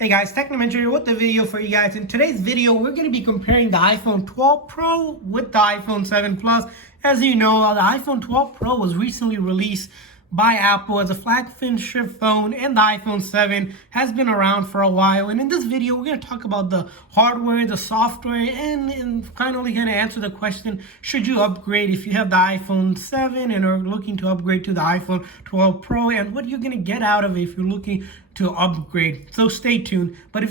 Hey guys, Technomentary here with the video for you guys. In today's video, we're going to be comparing the iPhone 12 Pro with the iPhone 7 Plus. As you know, the iPhone 12 Pro was recently released by Apple as a flagship phone, and the iPhone 7 has been around for a while. And in this video, we're going to talk about the hardware, the software, and finally going to answer the question, should you upgrade if you have the iPhone 7 and are looking to upgrade to the iPhone 12 Pro, and what you're going to get out of it if you're looking to upgrade. So stay tuned. But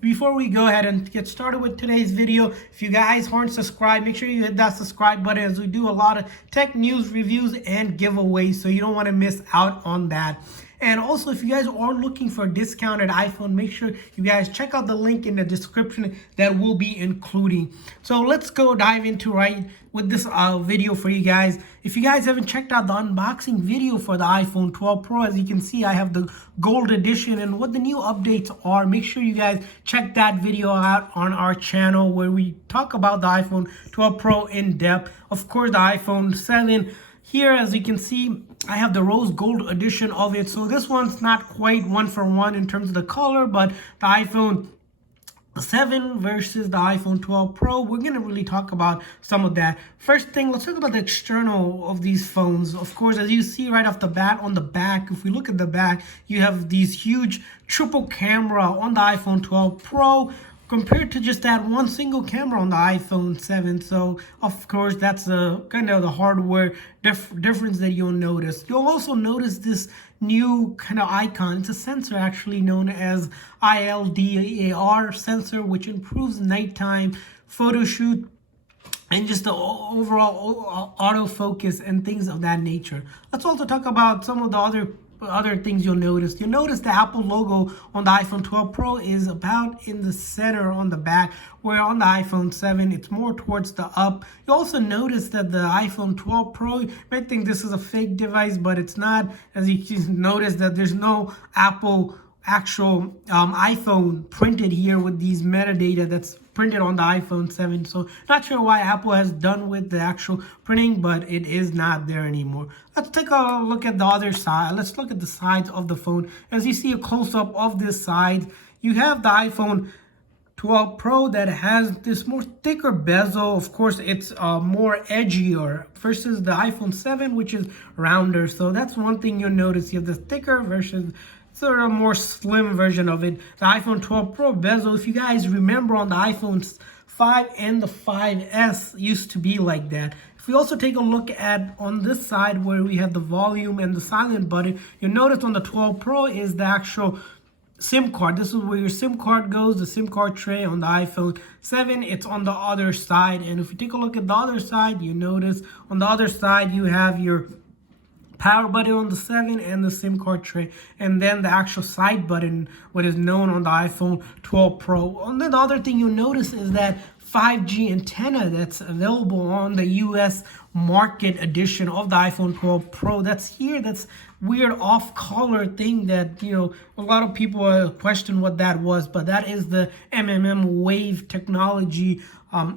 before we go ahead and get started with today's video, if you guys aren't subscribed, make sure you hit that subscribe button, as we do a lot of tech news, reviews, and giveaways, so you don't want to miss out on that. And also, if you guys are looking for a discounted iPhone, make sure you guys check out the link in the description that we'll be including. So let's go dive into right with this video for you guys. If you guys haven't checked out the unboxing video for the iPhone 12 Pro, as you can see, I have the gold edition and what the new updates are. Make sure you guys check that video out on our channel where we talk about the iPhone 12 Pro in depth. Of course, the iPhone 7. Here, as you can see, I have the rose gold edition of it. So this one's not quite one for one in terms of the color, but the iPhone 7 versus the iPhone 12 Pro, we're going to really talk about some of that. First thing, let's talk about the external of these phones. Of course, as you see right off the bat on the back, if we look at the back, you have these huge triple camera on the iPhone 12 Pro, compared to just that one single camera on the iPhone 7. So, of course, that's the kind of the hardware difference that you'll notice. You'll also notice this new kind of icon. It's a sensor actually known as LiDAR sensor, which improves nighttime photo shoot and just the overall autofocus and things of that nature. Let's also talk about some of the other things you'll notice. You'll notice the Apple logo on the iPhone 12 Pro is about in the center on the back, where on the iPhone 7 it's more towards the up. You also notice that the iPhone 12 Pro, you might think this is a fake device, but it's not. As you can notice that there's no Apple actual iPhone printed here with these metadata that's printed on the iPhone 7. So not sure why Apple has done with the actual printing, but it is not there anymore. Let's take a look at the other side. Let's look at the sides of the phone. As you see a close-up of this side, you have the iPhone 12 Pro that has this more thicker bezel. Of course, it's more edgier versus the iPhone 7, which is rounder. So that's one thing you'll notice. You have the thicker versus sort of more slim version of it. The iPhone 12 Pro bezel, if you guys remember, on the iPhone 5 and the 5S used to be like that. If we also take a look at on this side where we have the volume and the silent button, you'll notice on the 12 Pro is the actual SIM card. This is where your SIM card goes, the SIM card tray. On the iPhone 7, it's on the other side. And if you take a look at the other side, you notice on the other side you have your power button on the 7 and the SIM card tray, and then the actual side button, what is known on the iPhone 12 Pro. And then the other thing you'll notice is that 5G antenna that's available on the US market edition of the iPhone 12 Pro. That's here. That's weird off-color thing that, you know, a lot of people question what that was, but that is the wave technology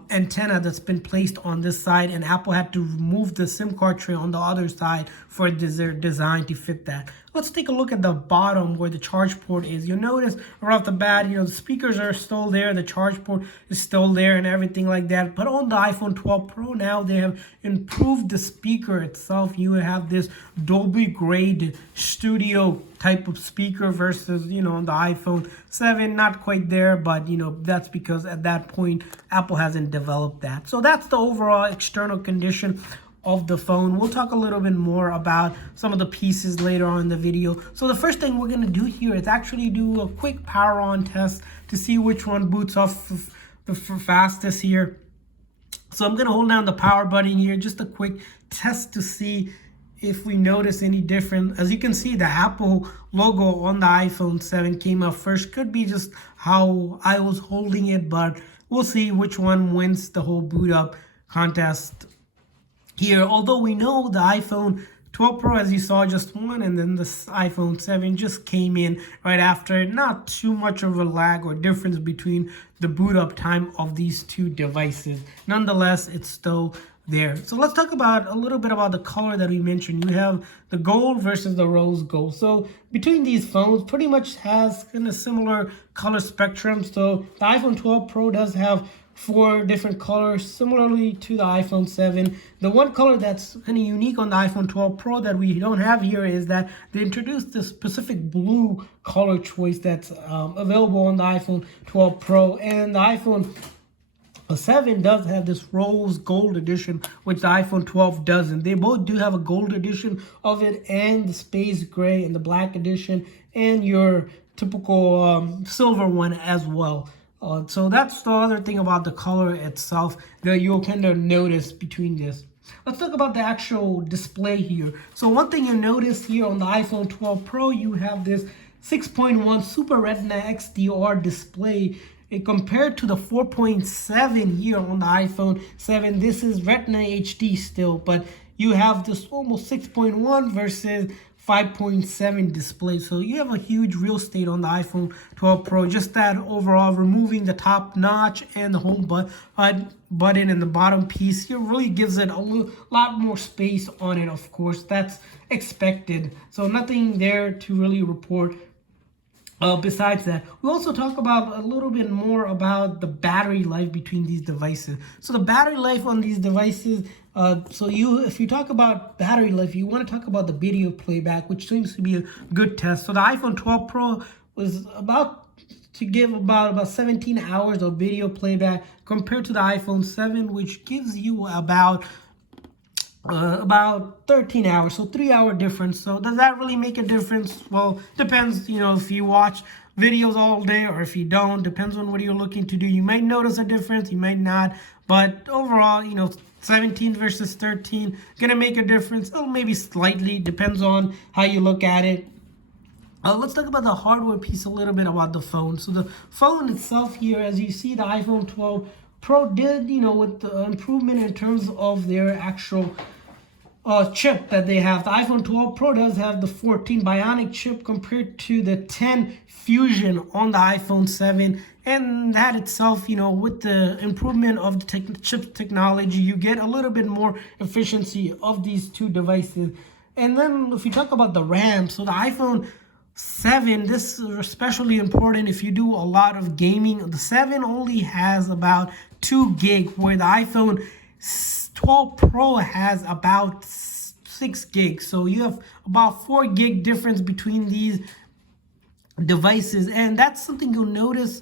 antenna that's been placed on this side, and Apple had to remove the SIM card tray on the other side for their design to fit that. Let's take a look at the bottom where the charge port is. You'll notice right off the bat, you know, the speakers are still there, the charge port is still there and everything like that. But on the iPhone 12 Pro now, they have improved the speaker itself. You have this Dolby grade studio type of speaker versus, you know, on the iPhone 7, not quite there, but, you know, that's because at that point Apple hasn't developed that. So that's the overall external condition of the phone. We'll talk a little bit more about some of the pieces later on in the video. So the first thing we're going to do here is actually do a quick power on test to see which one boots off the fastest here. So I'm going to hold down the power button here, just a quick test to see if we notice any difference. As you can see, the Apple logo on the iPhone 7 came up first. Could be just how I was holding it, but we'll see which one wins the whole boot up contest here. Although we know the iPhone 12 Pro, as you saw, just won, and then the iPhone 7 just came in right after it. Not too much of a lag or difference between the boot up time of these two devices. Nonetheless, it's still there. So let's talk about a little bit about the color that we mentioned. You have the gold versus the rose gold. So between these phones, pretty much has kind of similar color spectrum. So the iPhone 12 Pro does have 4 different colors, similarly to the iPhone 7. The one color that's kind of unique on the iPhone 12 Pro that we don't have here is that they introduced this specific blue color choice that's available on the iPhone 12 Pro, and the iPhone 7 does have this rose gold edition, which the iPhone 12 doesn't. They both do have a gold edition of it, and the space gray and the black edition, and your typical silver one as well. So that's the other thing about the color itself that you'll kind of notice between this. Let's talk about the actual display here. So one thing you'll notice here on the iPhone 12 Pro, you have this 6.1 Super Retina XDR display. Compared to the 4.7 here on the iPhone 7, this is Retina HD still, but you have this almost 6.1 versus 5.7 display. So you have a huge real estate on the iPhone 12 Pro. Just that overall, removing the top notch and the home button and the bottom piece, it really gives it a lot more space on it. Of course, that's expected. So nothing there to really report. Besides that, we also talk about a little bit more about the battery life between these devices. So the battery life on these devices, if you talk about battery life, you want to talk about the video playback, which seems to be a good test. So the iPhone 12 Pro was about to give about 17 hours of video playback compared to the iPhone 7, which gives you about 13 hours, so 3-hour difference. So does that really make a difference? Well, depends, if you watch videos all day or if you don't, depends on what you're looking to do. You might notice a difference, you might not, but overall, 17 versus 13 gonna make a difference. Oh, maybe slightly, depends on how you look at it. Let's talk about the hardware piece a little bit about the phone. So the phone itself here, as you see, the iPhone 12 Pro did, with the improvement in terms of their actual chip that they have. The iPhone 12 Pro does have the 14 Bionic chip compared to the 10 Fusion on the iPhone 7. And that itself, with the improvement of the chip technology, you get a little bit more efficiency of these two devices. And then if you talk about the RAM, so the iPhone 7, this is especially important if you do a lot of gaming. The 7 only has about 2 gig, where the iPhone 12 Pro has about 6 gigs. So you have about 4 gig difference between these devices, and that's something you'll notice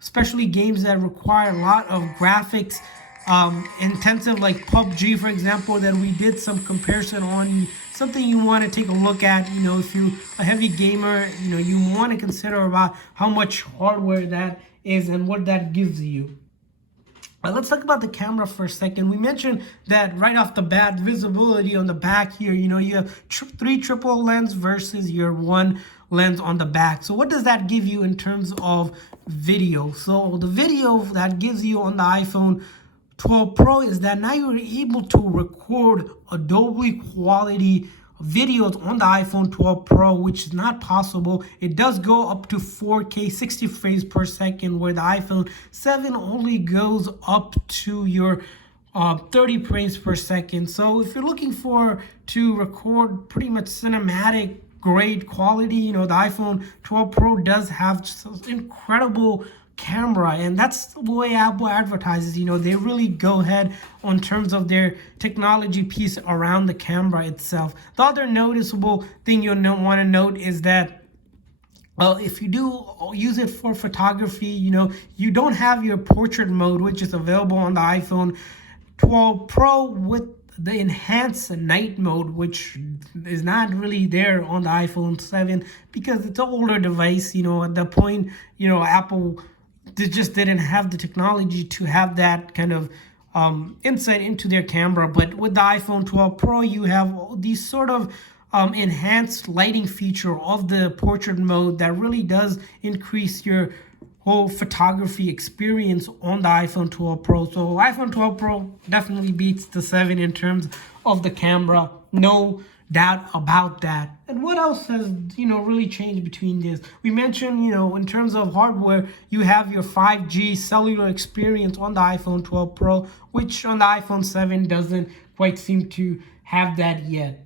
especially games that require a lot of graphics intensive, like PUBG, for example, that we did some comparison on. Something you want to take a look at, if you're a heavy gamer, you want to consider about how much hardware that is and what that gives you. Let's talk about the camera for a second. We mentioned that right off the bat, visibility on the back here, you have 3 triple lens versus your 1 lens on the back. So what does that give you in terms of video? So the video that gives you on the iPhone 12 Pro is that now you're able to record Adobe quality videos on the iPhone 12 Pro, which is not possible. It does go up to 4K 60 frames per second, where the iPhone 7 only goes up to your 30 frames per second. So if you're looking to record pretty much cinematic grade quality, the iPhone 12 Pro does have just an incredible camera, and that's the way Apple advertises. They really go ahead on terms of their technology piece around the camera itself. The other noticeable thing you'll want to note is that if you do use it for photography, you don't have your portrait mode, which is available on the iPhone 12 Pro, with the enhanced night mode, which is not really there on the iPhone 7 because it's an older device. At the point, Apple just didn't have the technology to have that kind of insight into their camera. But with the iPhone 12 Pro, you have these sort of enhanced lighting feature of the portrait mode that really does increase your whole photography experience on the iPhone 12 Pro. So iPhone 12 Pro definitely beats the 7 in terms of the camera. No doubt about that. And what else has, really changed between this? We mentioned, in terms of hardware, you have your 5G cellular experience on the iPhone 12 Pro, which on the iPhone 7 doesn't quite seem to have that yet.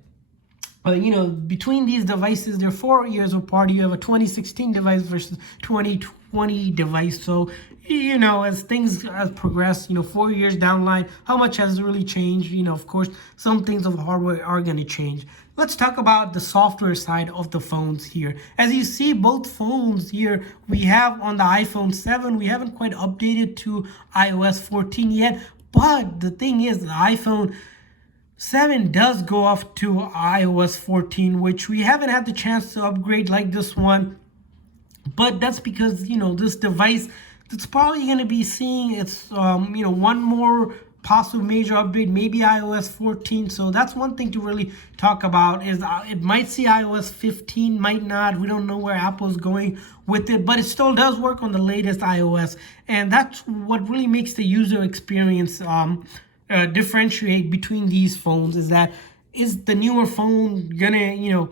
Between these devices, they're 4 years apart. You have a 2016 device versus 2020 device. So, as things have progressed, 4 years down the line, how much has really changed? Of course, some things of hardware are going to change. Let's talk about the software side of the phones here. As you see, both phones here, we have on the iPhone 7, we haven't quite updated to iOS 14 yet. But the thing is, the iPhone 7 does go off to iOS 14, which we haven't had the chance to upgrade like this one. But that's because, this device, it's probably going to be seeing its, one more possible major upgrade, maybe iOS 14. So that's one thing to really talk about, is it might see iOS 15, might not. We don't know where Apple's going with it, but it still does work on the latest iOS. And that's what really makes the user experience differentiate between these phones, is the newer phone gonna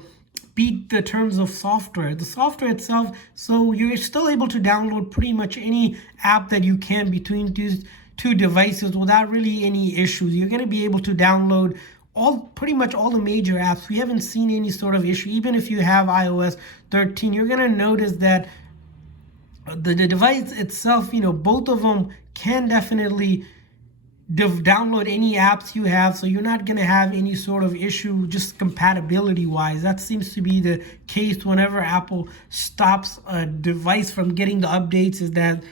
beat the terms of software, the software itself. So you're still able to download pretty much any app that you can between these two devices without really any issues. You're going to be able to download pretty much all the major apps. We haven't seen any sort of issue. Even if you have iOS 13, you're going to notice that the device itself, both of them can definitely download any apps you have, so you're not going to have any sort of issue just compatibility wise. That seems to be the case whenever Apple stops a device from getting the updates, is that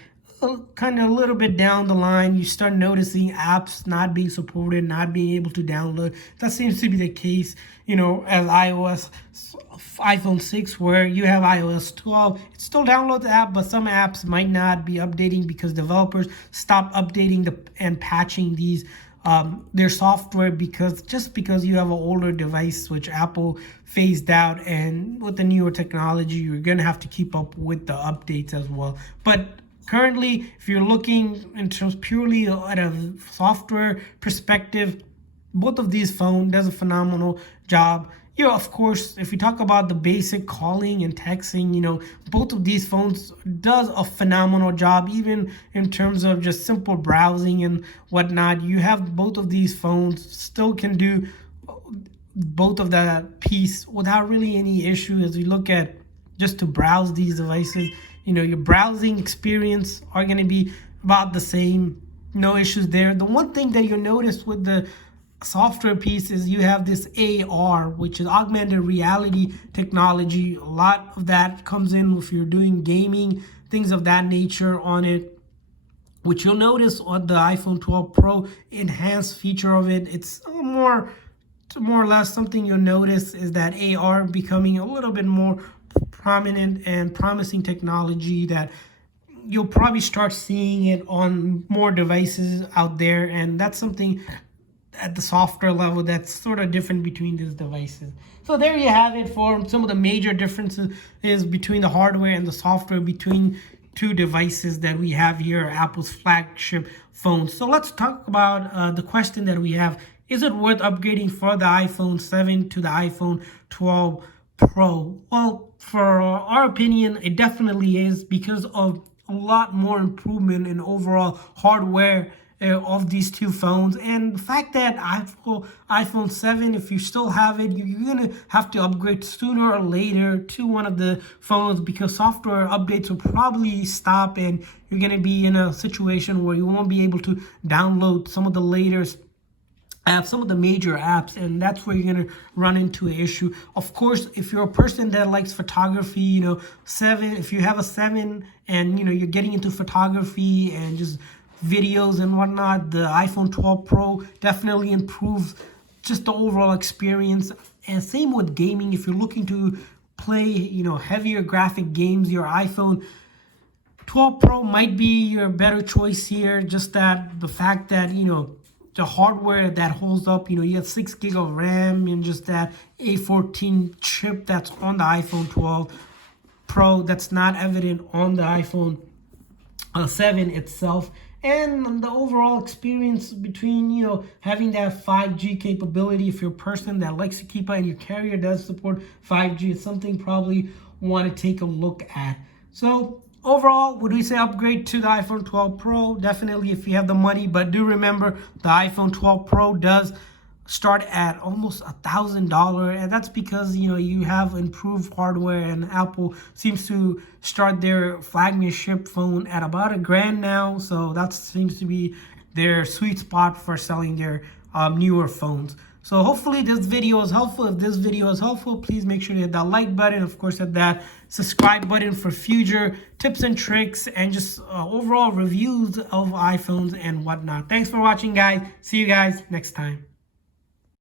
kind of a little bit down the line you start noticing apps not being supported, not being able to download. That seems to be the case, as iPhone 6, where you have iOS 12, it still downloads the app, but some apps might not be updating because developers stop updating and patching these their software because you have an older device, which Apple phased out, and with the newer technology, you're gonna have to keep up with the updates as well. But currently, if you're looking in terms purely at a software perspective, both of these phones does a phenomenal job. Of course, if we talk about the basic calling and texting, both of these phones does a phenomenal job, even in terms of just simple browsing and whatnot. You have both of these phones still can do both of that piece without really any issue. As we look at just to browse these devices, your browsing experience are going to be about the same. No issues there. The one thing that you'll notice with the software piece is you have this AR, which is augmented reality technology. A lot of that comes in if you're doing gaming, things of that nature on it, which you'll notice on the iPhone 12 Pro enhanced feature of it. It's more or less something you'll notice is that AR becoming a little bit more prominent and promising technology that you'll probably start seeing it on more devices out there. And that's something at the software level that's sort of different between these devices. So there you have it for some of the major differences is between the hardware and the software between two devices that we have here, Apple's flagship phones. So let's talk about the question that we have. Is it worth upgrading for the iPhone 7 to the iPhone 12 Pro? Well, for our opinion, it definitely is, because of a lot more improvement in overall hardware of these two phones, and the fact that iPhone 7, if you still have it, you're going to have to upgrade sooner or later to one of the phones, because software updates will probably stop and you're going to be in a situation where you won't be able to download some of the latest apps, some of the major apps, and that's where you're going to run into an issue. Of course, if you're a person that likes photography, if you have a 7 and you're getting into photography and just videos and whatnot, the iPhone 12 Pro definitely improves just the overall experience. And same with gaming. If you're looking to play heavier graphic games, your iPhone 12 Pro might be your better choice here. Just that the fact that the hardware that holds up, you have 6 gig of RAM and just that A14 chip that's on the iPhone 12 Pro that's not evident on the iPhone 7 itself. and the overall experience between, you know, having that 5G capability. If you're a person that likes to keep and your carrier does support 5G, it's something probably want to take a look at. So overall, would we say upgrade to the iPhone 12 Pro? Definitely if you have the money, but do remember the iPhone 12 Pro does start at almost $1,000, and that's because, you know, you have improved hardware, and Apple seems to start their flagship phone at about $1,000 now. So that seems to be their sweet spot for selling their newer phones. So hopefully this video is helpful. If this video is helpful, please make sure to hit that like button. Of course, hit that subscribe button for future tips and tricks and just overall reviews of iPhones and whatnot. Thanks for watching, guys. See you guys next time.